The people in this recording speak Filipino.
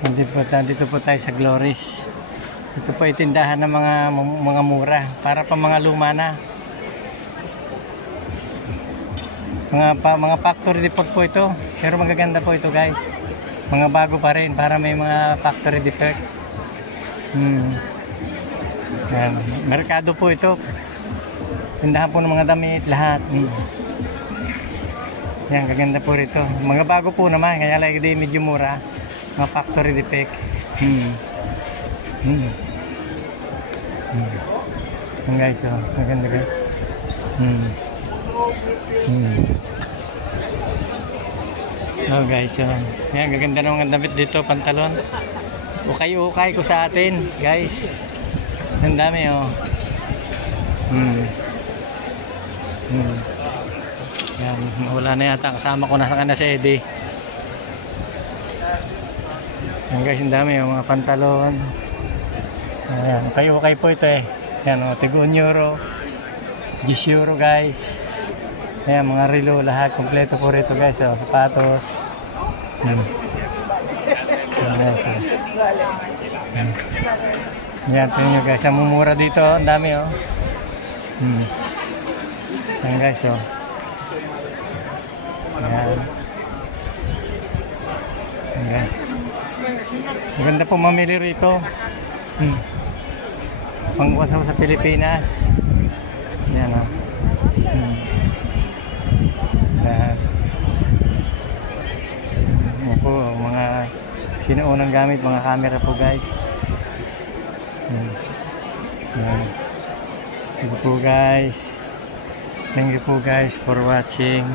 Dito po tayo sa Glories. Ito po itindahan ng mga mura para pa mga luma na. Mga factory defect po ito. Pero magaganda po ito, guys. Mga bago pa rin para may mga factory defect. Yan. Merkado po ito. Tindahan po ng mga damit, lahat. Yan, gaganda po rito. Mga bago po naman, kaya like di medyo mura. Mga factory defect. Yan guys, oh, maganda guys. Oh guys, oh. Yan, gaganda ng mga damit dito, pantalon. Ukay-ukay ko sa atin, guys. Ang dami, oh. Yan, wala na yata kasama ko na si Eddie. Yan guys, ang dami yung mga pantalon. Ayan, okay po ito eh. Yan o, tig-1 euro, 10 euro guys. Ayan, mga relo, lahat kompleto po rito guys. O, sapatos. Yan, tingnan nyo guys, ang mumura dito, ang dami o. Yan guys o. Ayan. Ayan guys. Maganda po mamili rito. Pangwasaw sa Pilipinas. Ayan o. Ayan. Ayan po, mga sinuunang gamit, mga camera po guys. Ayan. Thank you po guys. Thank you po guys for watching.